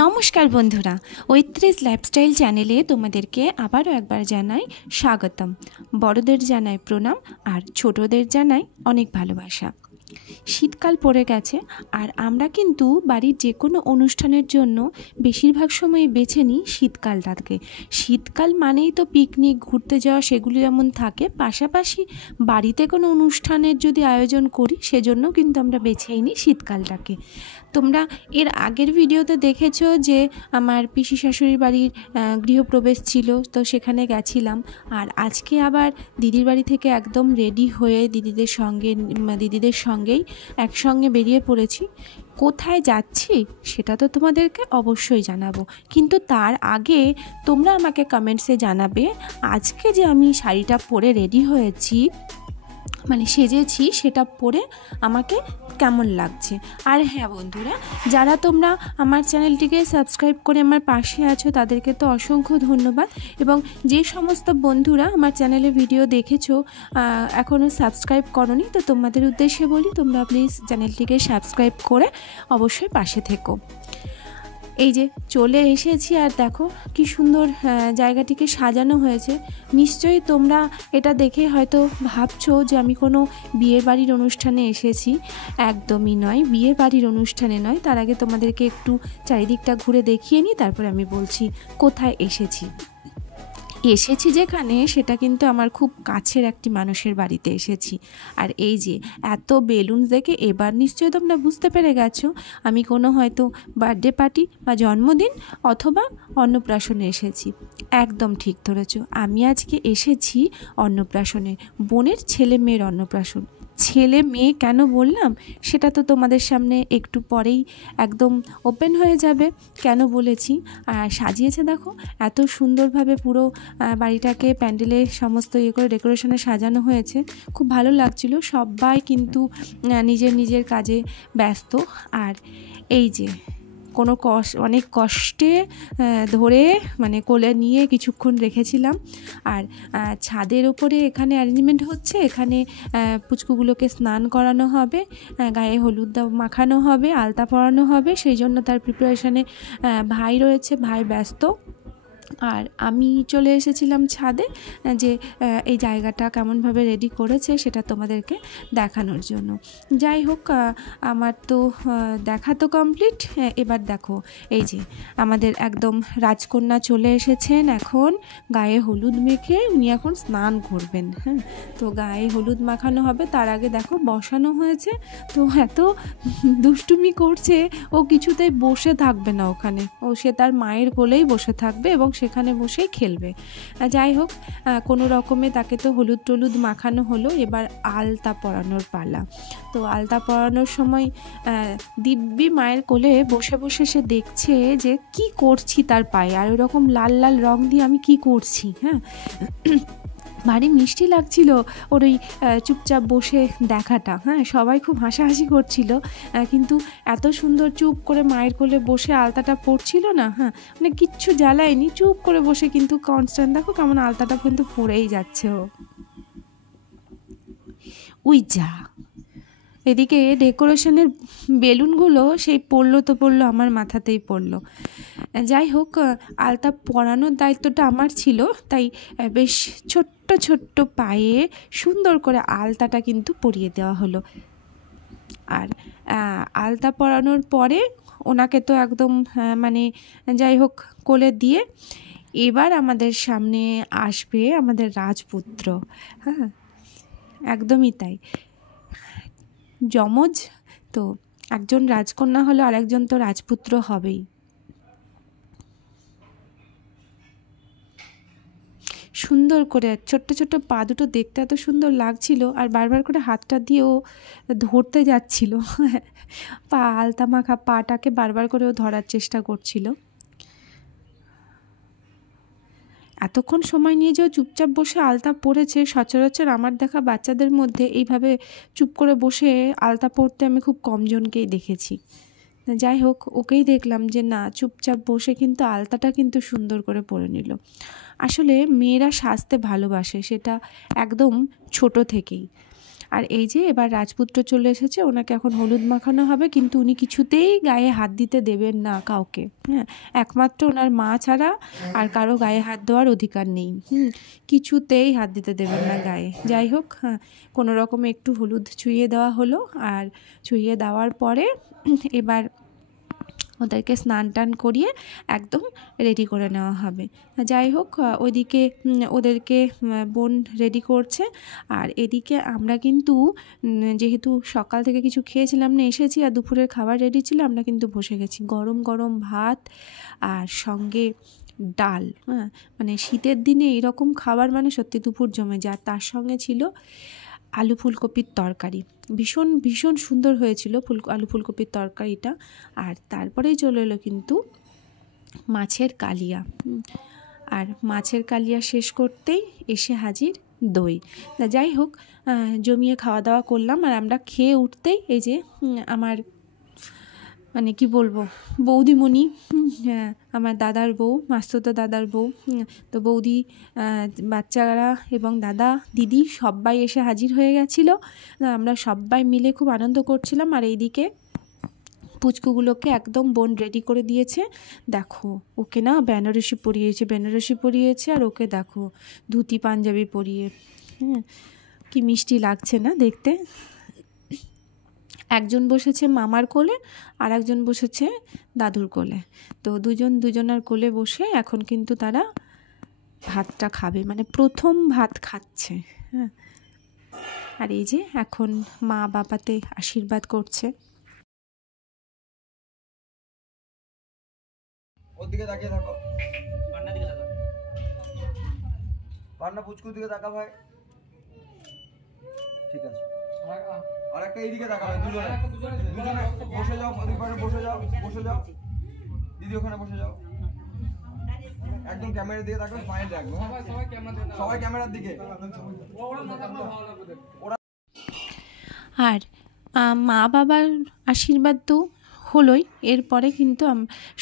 নমস্কার বন্ধুরা, ঐত্রিশ লাইফস্টাইল চ্যানেলে তোমাদেরকে আবারও একবার জানাই স্বাগতম। বড়দের জানাই প্রণাম আর ছোটদের জানাই অনেক ভালোবাসা। শীতকাল পড়ে গেছে আর আমরা কিন্তু বাড়ির যে কোনো অনুষ্ঠানের জন্য বেশিরভাগ সময় বেছে নিই শীতকালটাকে। শীতকাল মানেই তো পিকনিক, ঘুরতে যাওয়া, সেগুলি যেমন থাকে, পাশাপাশি বাড়িতে কোনো অনুষ্ঠানের যদি আয়োজন করি সেজন্য কিন্তু আমরা বেছেই নিই শীতকালটাকে। তোমরা এর আগের ভিডিওতে দেখেছো যে আমার পিসি শাশুড়ির বাড়ির গৃহপ্রবেশ ছিল, তো সেখানে গেছিলাম। আর আজকে আবার দিদির বাড়ি থেকে একদম রেডি হয়ে দিদিদের সঙ্গেই একসঙ্গে বেরিয়ে পড়েছি। কোথায় যাচ্ছি সেটা তো তোমাদেরকে অবশ্যই জানাবো, কিন্তু তার আগে তোমরা আমাকে কমেন্টসে জানাবে আজকে যে আমি শাড়িটা পরে রেডি হয়েছি, মানে সেজেছি, সেটা পরে আমাকে কেমন লাগছে। আর হ্যাঁ বন্ধুরা, যারা তোমরা আমার চ্যানেলটিকে সাবস্ক্রাইব করে আমার পাশে আছো তাদেরকে তো অসংখ্য ধন্যবাদ। এবং যে সমস্ত বন্ধুরা আমার চ্যানেলে ভিডিও দেখেছো এখনও সাবস্ক্রাইব করোনি, তো তোমাদের উদ্দেশ্যে বলি তোমরা প্লিজ চ্যানেলটিকে সাবস্ক্রাইব করে অবশ্যই পাশে থেকো। এই যে চলে এসেছি আর দেখো কি সুন্দর জায়গাটিকে সাজানো হয়েছে। নিশ্চয়ই তোমরা এটা দেখে হয়তো ভাবছো যে আমি কোনো বিয়ে বাড়ির অনুষ্ঠানে এসেছি। একদমই নয়, বিয়ে বাড়ির অনুষ্ঠানে নয়। তার আগে তোমাদেরকে একটু চারিদিকটা ঘুরে দেখিয়ে নিই, তারপরে আমি বলছি কোথায় এসেছি। যেখানে সেটা কিন্তু আমার খুব কাছের একটি মানুষের বাড়িতে এসেছি। আর এই যে এত বেলুন দেখে এবার নিশ্চয়ই তোমরা বুঝতে পেরে গেছো আমি কোনো হয়তো বার্থডে পার্টি বা জন্মদিন অথবা অন্নপ্রাশনে এসেছি। একদম ঠিক ধরেছ, আমি আজকে এসেছি অন্নপ্রাশনে, বোনের ছেলে মেয়ের অন্নপ্রাশন। ছেলে মেয়ে কেন বললাম সেটা তো তোমাদের সামনে একটু পরেই একদম ওপেন হয়ে যাবে কেন বলেছি। আর সাজিয়েছে দেখো এত সুন্দরভাবে, পুরো বাড়িটাকে প্যান্ডেলে সমস্ত করে ডেকোরেশনে সাজানো হয়েছে। খুব ভালো লাগছিল, সবাই কিন্তু নিজের নিজের কাজে ব্যস্ত। আর এই যে অনেক কষ্টে ধরে মানে কোলে নিয়ে কিছুক্ষণ রেখেছিলাম। আর ছাদের ওপরে এখানে অ্যারেঞ্জমেন্ট হচ্ছে, এখানে পুচকুগুলোকে স্নান করানো হবে, গায়ে হলুদ মাখানো হবে, আলতা পরানো হবে, সেই জন্য তার প্রিপারেশানে ভাই রয়েছে, ভাই ব্যস্ত। আর আমি চলে এসেছিলাম ছাদে যে এই জায়গাটা কেমনভাবে রেডি করেছে সেটা তোমাদেরকে দেখানোর জন্য। যাই হোক, আমার তো দেখা তো কমপ্লিট। এবার দেখো এই যে আমাদের একদম রাজকন্যা চলে এসেছেন, এখন গায়ে হলুদ মেখে উনি এখন স্নান করবেন। হ্যাঁ, তো গায়ে হলুদ মাখানো হবে, তার আগে দেখো বসানো হয়েছে। তো এত দুষ্টুমি করছে, ও কিছুতেই বসে থাকবে না ওখানে, সে তার মায়ের কোলেই বসে থাকবে এবং সেখানে বসেই খেলবে। যাই হোক, কোনো রকমে তাকে তো হলুদ টলুদ মাখানো হলো, এবার আলতা পরানোর পালা। তো আলতা পরানোর সময় দিব্যি মায়ের কোলে বসে বসে সে দেখছে যে কি করছি তার পায়ে, আর ওরকম লাল লাল রং দিয়ে আমি কি করছি। হ্যাঁ, ভারী মিষ্টি লাগছিল ওর ওই চুপচাপ বসে দেখাটা। হ্যাঁ, সবাই খুব হাসাহাসি করছিল, কিন্তু এত সুন্দর চুপ করে মায়ের কোলে বসে আলতাটা পড়ছিল না। হ্যাঁ, মানে কিচ্ছু জ্বালায়নি, চুপ করে বসে কিন্তু কনস্ট্যান্ট দেখো কেমন আলতাটা কিন্তু পড়েই যাচ্ছে ও। উই যা, এদিকে ডেকোরেশনের বেলুনগুলো সেই পড়লো তো পড়লো, আমার মাথাতেই পড়লো। যাই হোক, আলতা পরানোর দায়িত্বটা আমার ছিল, তাই বেশ ছোট্ট ছোট্ট পায়ে সুন্দর করে আলতাটা কিন্তু পরিয়ে দেওয়া হলো। আর আলতা পরানোর পরে ওনাকে তো একদম মানে যাই হোক কোলে দিয়ে এবার আমাদের সামনে আসবে আমাদের রাজপুত্র। হ্যাঁ, একদমই তাই, যমজ তো একজন রাজকন্যা হলো আর একজন তো রাজপুত্র হবেই। সুন্দর করে ছোট্ট ছোট্ট পা দুটো দেখতে এত সুন্দর লাগছিল, আর বারবার করে হাতটা দিয়েও ধরতে যাচ্ছিল, পা আলতা মাখা পাটাকে বারবার করেও ধরার চেষ্টা করছিল। এতক্ষণ সময় নিয়ে যেও চুপচাপ বসে আলতা পড়েছে, সচরাচর আমার দেখা বাচ্চাদের মধ্যে এইভাবে চুপ করে বসে আলতা পড়তে আমি খুব কমজনকেই দেখেছি। যাই হোক, ওকেই দেখলাম যে না, চুপচাপ বসে কিন্তু আলতাটা কিন্তু সুন্দর করে পরে নিল। আসলে মেয়েরা সাজতে ভালোবাসে, সেটা একদম ছোট থেকেই। আর এই যে এবার রাজপুত্র চলে এসেছে, ওনাকে এখন হলুদ মাখানো হবে, কিন্তু উনি কিছুতেই গায়ে হাত দিতে দেবেন না কাউকে। হ্যাঁ, একমাত্র ওনার মা ছাড়া আর কারো গায়ে হাত দেওয়ার অধিকার নেই। কিছুতেই হাত দিতে দেবেন না গায়ে। যাই হোক, হ্যাঁ, কোনো রকমে একটু হলুদ ছুঁয়ে দেওয়া হলো, আর ছুঁয়ে দেওয়ার পরে এবার ওদেরকে স্নান টান করিয়ে একদম রেডি করে নেওয়া হবে। যাই হোক, ওইদিকে ওদেরকে বোন রেডি করছে, আর এদিকে আমরা কিন্তু যেহেতু সকাল থেকে কিছু খেয়েছিলাম না, এসেছি আর দুপুরের খাবার রেডি ছিল, আমরা কিন্তু বসে গেছি। গরম গরম ভাত আর সঙ্গে ডাল। হ্যাঁ, মানে শীতের দিনে এরকম খাবার মানে সত্যি দুপুর জমে যায়। আর তার সঙ্গে ছিল আলু ফুলকপির তরকারি। ভীষণ ভীষণ সুন্দর হয়েছিল আলু ফুলকপির তরকারিটা। আর তারপরেই চলে এলো কিন্তু মাছের কালিয়া। আর মাছের কালিয়া শেষ করতেই এসে হাজির দই। যাই হোক, জমিয়ে খাওয়া দাওয়া করলাম, আর আমরা খেয়ে উঠতেই এই যে আমার মানে কি বলবো, বৌদিমণি, আমার দাদার বউ, মাস্তুতো দাদার বউ, তো বৌদি, বাচ্চারা এবং দাদা দিদি সবাই এসে হাজির হয়ে গেছিলো। আমরা সবাই মিলে খুব আনন্দ করছিলাম। আর এইদিকে পুচকুগুলোকে একদম বোন রেডি করে দিয়েছে। দেখো, ওকে না বেনারসি পরিয়েছে, আর ওকে দেখো ধুতি পাঞ্জাবি পরিয়ে। কি মিষ্টি লাগছে না দেখতে। একজন বসেছে মামার কোলে, আর একজন বসেছে দাদুর কোলে। তো দুজনার কোলে বসে এখন কিন্তু তারা ভাতটা খাবে, মানে প্রথম ভাত খাচ্ছে। হ্যাঁ, আর এই যে এখন মা বাবাতে আশীর্বাদ করছে। ওদিকে তাকিয়ে থাকো, পান্না দিকে তাকা, পান্না পুচকুর দিকে তাকা ভাই। ঠিক আছে, আর একটা এইদিকে তাকা ভাই। দুজনে বসে যাও, ওদিক পাশে বসে যাও দিদি, ওখানে বসে যাও। একদম ক্যামেরার দিকে তাকাও, স্মাইল রাখবে। সবাই ক্যামেরার দিকে। আর মা বাবার আশীর্বাদ তো হলোই, এরপরে কিন্তু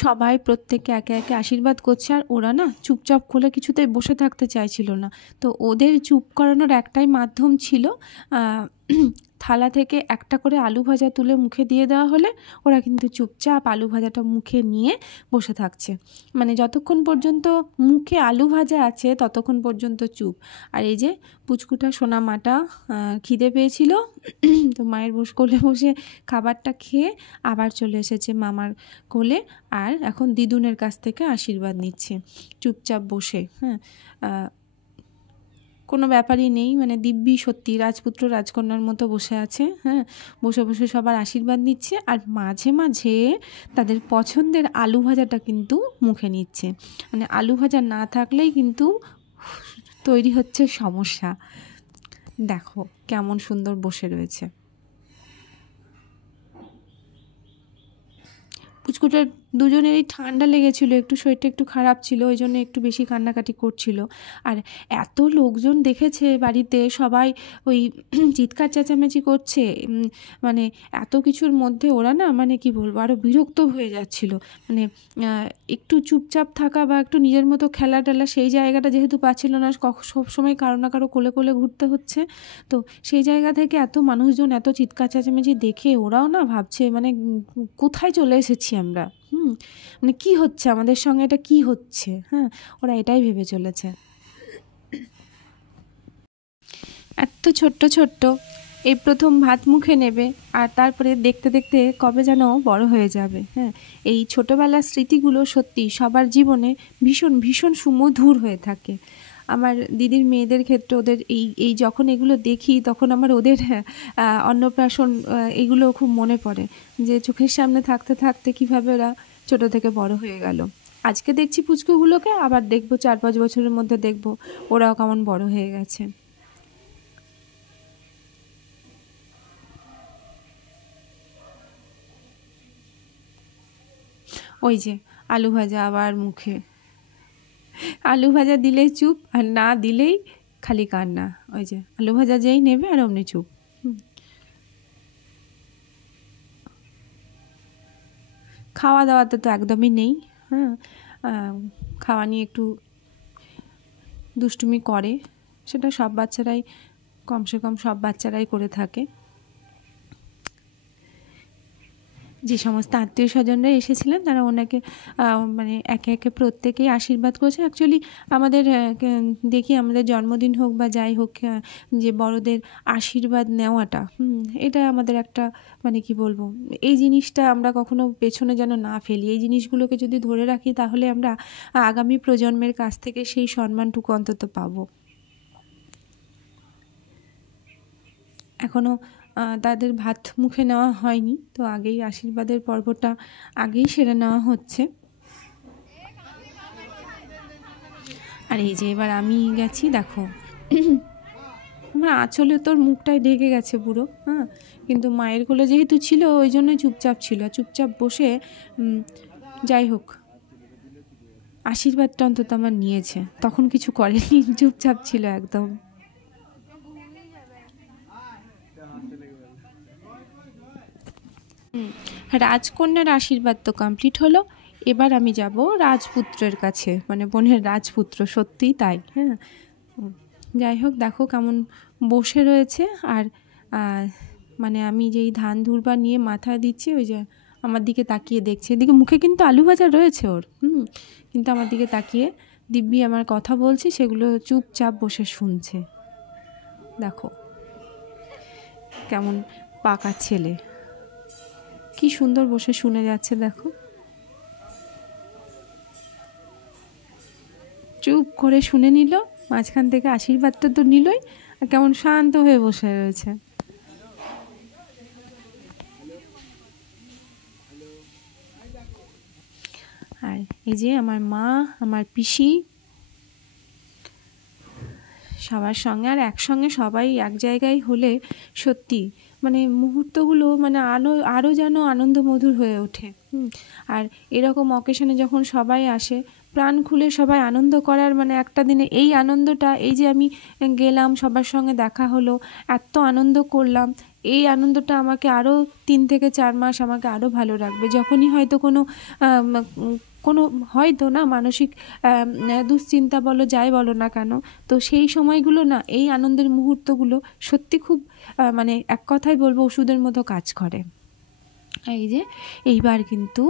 সবাই প্রত্যেককে একে একে আশীর্বাদ করছে। আর ওরা না চুপচাপ করে কিছুতেই বসে থাকতে চাইছিল না। তো ওদের চুপ করানোর একটাই মাধ্যম ছিল, থালা থেকে একটা করে আলু ভাজা তুলে মুখে দিয়ে দেওয়া হলে ওরা কিন্তু চুপচাপ আলু ভাজাটা মুখে নিয়ে বসে থাকছে। মানে যতক্ষণ পর্যন্ত মুখে আলু ভাজা আছে ততক্ষণ পর্যন্ত চুপ। আর এই যে পুচকুটা সোনা মাটা খিদে পেয়েছিল, তো মায়ের কোলে বসে খাবারটা খেয়ে আবার চলে এসেছে মামার কোলে, আর এখন দিদুনের কাছ থেকে আশীর্বাদ নিচ্ছে চুপচাপ বসে। হ্যাঁ, কোনো ব্যাপারই নেই, মানে দিব্যি সত্যি রাজপুত্র রাজকন্যার মতো বসে আছে। হ্যাঁ, বসে বসে সবার আশীর্বাদ নিচ্ছে, আর মাঝে মাঝে তাদের পছন্দের আলু ভাজাটা কিন্তু মুখে নিচ্ছে। মানে আলু ভাজা না থাকলেই কিন্তু তৈরি হচ্ছে সমস্যা। দেখো কেমন সুন্দর বসে রয়েছে। পুচকুটার দুজনেরই ঠান্ডা লেগেছিল, একটু শরীরটা একটু খারাপ ছিল, ওই জন্য একটু বেশি কান্নাকাটি করছিল। আর এত লোকজন দেখেছে বাড়িতে, সবাই ওই চিৎকার চেঁচামেচি করছে, মানে এত কিছুর মধ্যে ওরা না, মানে কি বলবো, আরও বিরক্ত হয়ে যাচ্ছিল। মানে একটু চুপচাপ থাকা বা একটু নিজের মতো খেলা টেলা সেই জায়গাটা যেহেতু পাচ্ছিল না, সবসময় কারো না কারো কোলে কোলে ঘুরতে হচ্ছে। তো সেই জায়গা থেকে এত মানুষজন এত চিৎকার চেঁচামেচি দেখে ওরাও না ভাবছে, মানে কোথায় চলে এসেছি আমরা, মানে কি হচ্ছে আমাদের সঙ্গে, এটা কি হচ্ছে। হ্যাঁ, ওরা এটাই ভেবে চলেছে। এত ছোট্ট ছোট্ট এই প্রথম ভাত মুখে নেবে, আর তারপরে দেখতে দেখতে কবে যেন বড় হয়ে যাবে। হ্যাঁ, এই ছোটোবেলার স্মৃতিগুলো সত্যি সবার জীবনে ভীষণ ভীষণ সুমধুর হয়ে থাকে। আমার দিদির মেয়েদের ক্ষেত্রে ওদের এই যখন এগুলো দেখি তখন আমার ওদের অন্নপ্রাশন এগুলো খুব মনে পড়ে, যে চোখের সামনে থাকতে থাকতে কীভাবে ওরা ছোটো থেকে বড় হয়ে গেল। আজকে দেখছি পুচকুগুলোকে, আবার দেখবো 4-5 বছরের মধ্যে দেখবো ওরাও কেমন বড় হয়ে গেছে। ওই যে আলু ভাজা আবার মুখে, আলু ভাজা দিলেই চুপ, আর না দিলেই খালি কান্না। ওই যে আলু ভাজা যেই নেবে আর অমনি চুপ। খাওয়া দাওয়াতে তো একদমই নেই। হ্যাঁ, খাওয়া নিয়ে একটু দুষ্টুমি করে, সেটা সব বাচ্চারাই কমসে কম সব বাচ্চারাই করে থাকে। যে সমস্ত আত্মীয় স্বজনরা এসেছিলেন তারা ওনাকে মানে একে একে প্রত্যেকেই আশীর্বাদ করেছে। অ্যাকচুয়ালি আমাদের দেখি আমাদের জন্মদিন হোক বা যাই হোক, যে বড়দের আশীর্বাদ নেওয়াটা, এটা আমাদের একটা মানে কি বলবো, এই জিনিসটা আমরা কখনো পেছনে যেন না ফেলি। এই জিনিসগুলোকে যদি ধরে রাখি তাহলে আমরা আগামী প্রজন্মের কাছ থেকে সেই সম্মানটুকু অন্তত পাবো। এখনও তাদের ভাত মুখে নেওয়া হয়নি, তো আগেই আশীর্বাদের পর্বটা আগেই সেরে নেওয়া হচ্ছে। আর এই যে এবার আমি গেছি, দেখো আমার আঁচলে তোর মুখটাই ঢেকে গেছে পুরো, হ্যাঁ, কিন্তু মায়ের কোলে যেহেতু ছিল ওই জন্যই চুপচাপ ছিল, চুপচাপ বসে যাই হোক আশীর্বাদটা অন্তত আমার নিয়েছে, তখন কিছু করেনি, চুপচাপ ছিল একদম। রাজকন্যার আশীর্বাদ তো কমপ্লিট হলো, এবার আমি যাব রাজপুত্রের কাছে, মানে বোনের রাজপুত্র, সত্যিই তাই। হ্যাঁ, যাই হোক দেখো কেমন বসে রয়েছে, আর মানে আমি যেই ধান ধুরবা নিয়ে মাথায় দিচ্ছি ওই যে আমার দিকে তাকিয়ে দেখছে, এদিকে মুখে কিন্তু আলু ভাজা রয়েছে ওর, কিন্তু আমার দিকে তাকিয়ে দিব্যি আমার কথা বলছি, সেগুলো চুপচাপ বসে শুনছে। দেখো কেমন পাকা ছেলে, কি সুন্দর বসে শুনে যাচ্ছে, দেখো চুপ করে শুনে নিল, মাঝখান থেকে আশীর্বাদটা তো নিলই, আর কেমন শান্ত হয়ে বসে রয়েছে। আর এই যে আমার মা, আমার পিসি, সবার সঙ্গে আর একসঙ্গে সবাই এক জায়গায় হলে সত্যি মানে মুহূর্তগুলো মানে আরও যেন আনন্দমধুর হয়ে ওঠে। আর এরকম অকেশনে যখন সবাই আসে, প্রাণ খুলে সবাই আনন্দ করার মানে একটা দিনে এই আনন্দটা, এই যে আমি গেলাম সবার সঙ্গে দেখা হলো, এত আনন্দ করলাম, এই আনন্দটা আমাকে আরও 3 থেকে 4 মাস আমাকে আরও ভালো রাখবে। যখনই হয়তো কোনো হয়তো না মানসিক দুশ্চিন্তা বলো যাই বলো না কেন, তো সেই সময়গুলো না, এই আনন্দের মুহূর্তগুলো সত্যি খুব মানে এক কথায় বলবো ওষুধের মতো কাজ করে। এই যে এইবার কিন্তু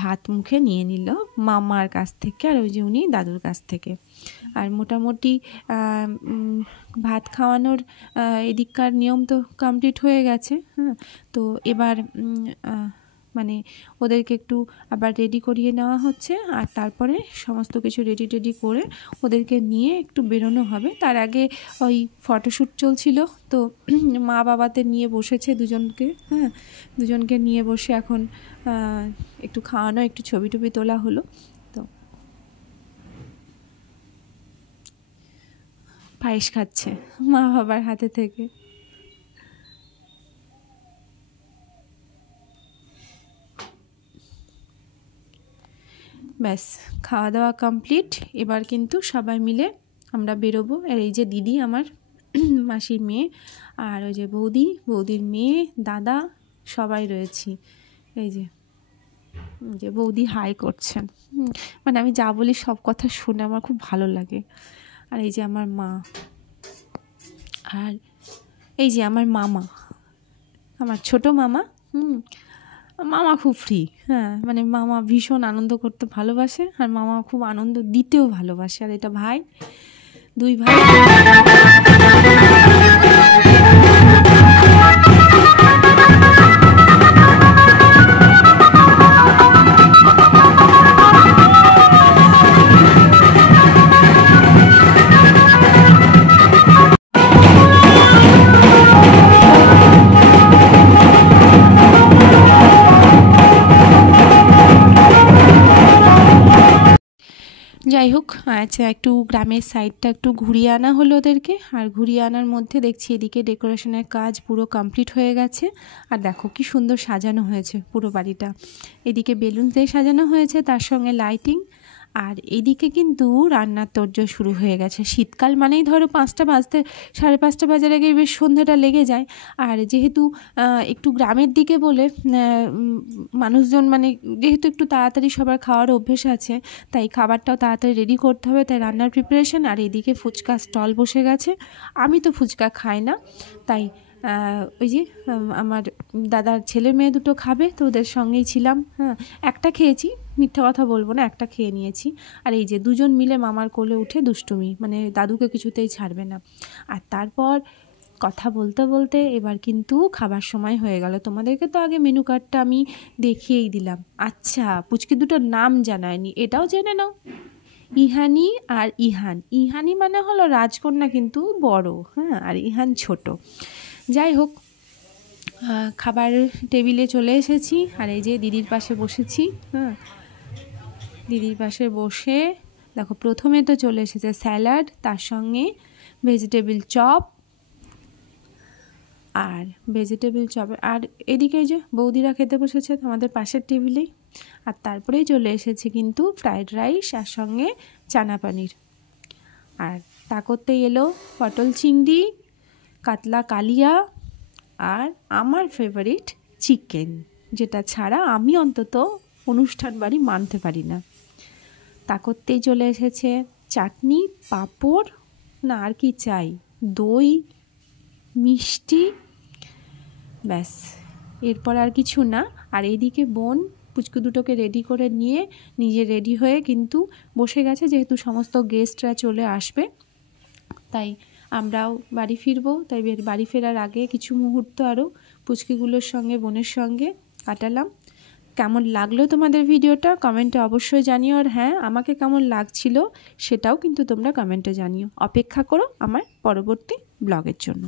ভাত মুখে নিয়ে নিল মামার কাছ থেকে, আর ওই যে উনি দাদুর কাছ থেকে। আর মোটামুটি ভাত খাওয়ানোর এদিককার নিয়ম তো কমপ্লিট হয়ে গেছে। হ্যাঁ, তো এবার মানে ওদেরকে একটু আবার রেডি করিয়ে নেওয়া হচ্ছে, আর তারপরে সমস্ত কিছু রেডি করে ওদেরকে নিয়ে একটু বেরোনো হবে। তার আগে ওই ফটোশ্যুট চলছিল, তো মা বাবাতে নিয়ে বসেছে দুজনকে, হ্যাঁ, দুজনকে নিয়ে বসে এখন একটু খাওয়ানো, একটু ছবি টবি তোলা হলো। তো পায়েস খাচ্ছে মা বাবার হাতে থেকে। ব্যাস খাওয়া দাওয়া কমপ্লিট, এবার কিন্তু সবাই মিলে আমরা বেরোবো। আর এই যে দিদি আমার মাসির মেয়ে, আর ওই যে বৌদির মেয়ে, দাদা, সবাই রয়েছি। এই যে বৌদি হাই করছেন, মানে আমি যা বলি সব কথা শুনে আমার খুব ভালো লাগে। আর এই যে আমার মা, আর এই যে আমার মামা, আমার ছোট মামা। মামা খুব ফ্রি, হ্যাঁ, মানে মামা ভীষণ আনন্দ করতে ভালোবাসে, আর মামা খুব আনন্দ দিতেও ভালোবাসে। আর এটা ভাই, 2 ভাই। যাই হোক, আচ্ছা একটু গ্রামের সাইডটা একটু ঘুরিয়ে আনা হলো ওদেরকে, আর ঘুরিয়ে আনার মধ্যে দেখছি এদিকে ডেকোরেশনের কাজ পুরো কমপ্লিট হয়ে গেছে। আর দেখো কি সুন্দর সাজানো হয়েছে পুরো বাড়িটা, এদিকে বেলুন দিয়ে সাজানো হয়েছে, তার সঙ্গে লাইটিং, আর এদিকে কিন্তু রান্নার তোড়জোড় শুরু হয়ে গেছে। শীতকাল মানেই ধরো 5টা বাজতে 5:30 বাজার আগে বেশ সন্ধ্যাটা লেগে যায়। আর যেহেতু একটু গ্রামের দিকে বলে মানুষজন মানে যেহেতু একটু তাড়াতাড়ি সবার খাওয়ার অভ্যেস আছে, তাই খাবারটাও তাড়াতাড়ি রেডি করতে হবে, তাই রান্নার প্রিপারেশন। আর এদিকে ফুচকা স্টল বসে গেছে। আমি তো ফুচকা খাই না, তাই ওই যে আমার দাদার ছেলে মেয়ে দুটো খাবে, তো ওদের সঙ্গেই ছিলাম। হ্যাঁ, একটা খেয়েছি, মিথ্যা কথা বলবো না, একটা খেয়ে নিয়েছি। আর এই যে দুজন মিলে মামার কোলে উঠে দুষ্টুমি, মানে দাদুকে কিছুতেই ছাড়বে না। আর তারপর কথা বলতে বলতে এবার কিন্তু খাবার সময় হয়ে গেল। তোমাদেরকে তো আগে মেনু কার্ডটা আমি দেখিয়েই দিলাম। আচ্ছা, পুচকি দুটোর নাম জানায়নি, এটাও জেনে নাও। ইহানি আর ইহান। ইহানি মানে হলো রাজকন্যা, কিন্তু বড়, হ্যাঁ, আর ইহান ছোট। যাই হোক, খাবার টেবিলে চলে এসেছি। আর এই যে দিদির পাশে বসেছি। হ্যাঁ, দিদির পাশে বসে দেখো প্রথমে তো চলে এসেছে স্যালাড, তার সঙ্গে ভেজিটেবল চপ আর আর এদিকে যে বৌদিরা খেতে বসেছে আমাদের পাশের টেবিলেই। আর তারপরেই চলে এসেছে কিন্তু ফ্রাইড রাইস আর সঙ্গে চানা পনির। আর তা করতেই এলো পটল চিংড়ি, কাতলা কালিয়া আর আমার ফেভারিট চিকেন, যেটা ছাড়া আমি অন্তত অনুষ্ঠান বাড়ি মানতে পারি না। তা করতেই চলে এসেছে চাটনি, পাঁপড়, না আর কি চাই, দই, মিষ্টি, ব্যাস, এরপর আর কিছু না। আর এইদিকে বোন পুচকু দুটোকে রেডি করে নিয়ে নিজে রেডি হয়ে কিন্তু বসে গেছে, যেহেতু সমস্ত গেস্টরা চলে আসবে, তাই আমরাও বাড়ি ফিরবো। তাই বাড়ি ফেরার আগে কিছু মুহূর্ত আরও পুচকিগুলোর সঙ্গে বোনের সঙ্গে কাটালাম। কেমন লাগলো তোমাদের ভিডিওটা কমেন্টে অবশ্যই জানিও। আর হ্যাঁ, আমাকে কেমন লাগছিল সেটাও কিন্তু তোমরা কমেন্টে জানিও। অপেক্ষা করো আমার পরবর্তী ব্লগের জন্য।